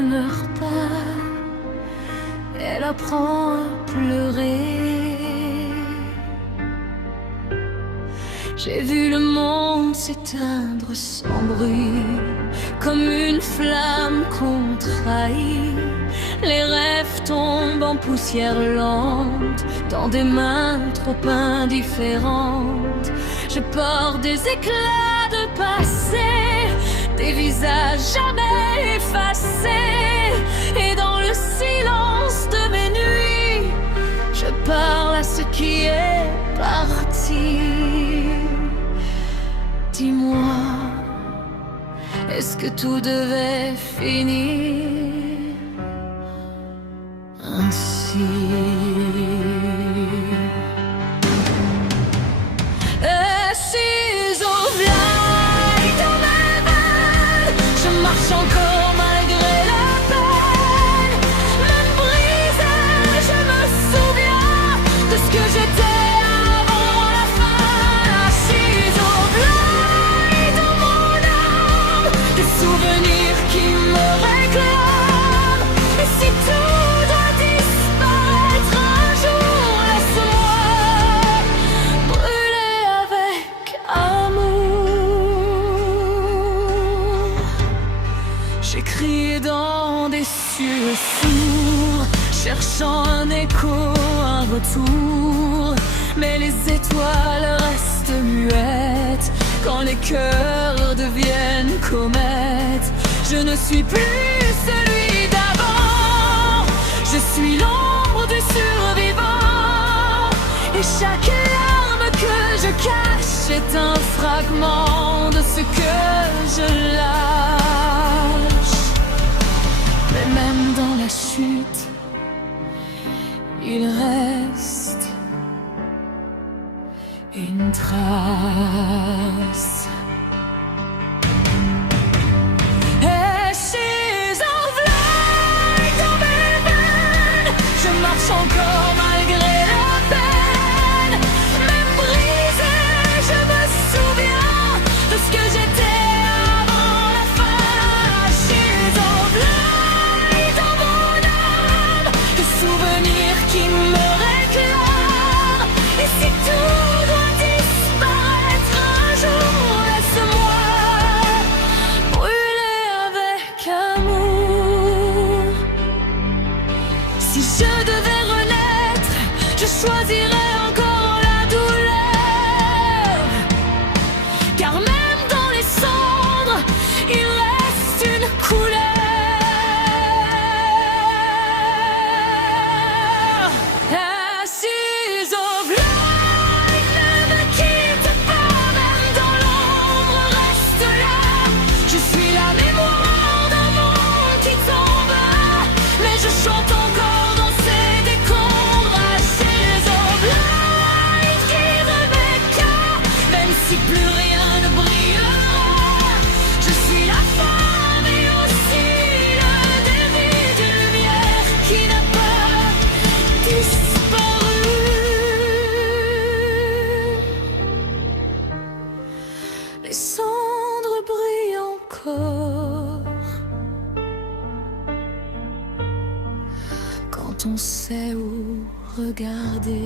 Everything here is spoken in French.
ne meurt pas, elle apprend à pleurer. J'ai vu le monde s'éteindre sans bruit, comme une flamme qu'on trahit. Les rêves tombent en poussière lente, dans des mains trop indifférentes. Je porte des éclats de passé, des visages jamais effacés. Et dans le silence de mes nuits, je parle à ce qui est parti. Dis-moi, est-ce que tout devait finir ainsi? Assise au fly dans mes veines, je marche encore malgré la peine. Même brisée, je me souviens de ce que j'étais avant la fin. Assise au fly dans mon âme, des souvenirs qui me réclament. Et si tout doit disparaître un jour, laisse-moi brûler avec amour. J'ai crié dans des cieux sourds, cherchant un écho, un retour. Mais les étoiles restent muettes quand les cœurs deviennent comètes. Je ne suis plus celui d'avant, je suis l'ombre du survivant. Et chaque larme que je cache est un fragment de ce que je lâche. Mais même dans la chute, il reste une trace. Et she's a fly dans mes veines, je marche encore malgré la peine. Même brisée, je me souviens de ce que j'étais avant la fin. She's a fly dans mon âme, des souvenirs qui me réclament. Et si tout doit disparaître un jour, laisse-moi brûler avec amour. Si je devais renaître, je choisirais encore la douleur. Car même dans les cendres, il reste une couleur. Assise au fly, ne me quitte pas, même dans l'ombre, reste là. Je suis la mémoire d'un monde qui tombe, mais je chante encore dans ces décombres. Assise au fly, écrire mes cas, même si plus rien ne brillera. Je suis la femme et aussi le début d'une lumière qui n'a pas disparu. Les cendres brillent encore quand on sait où regarder.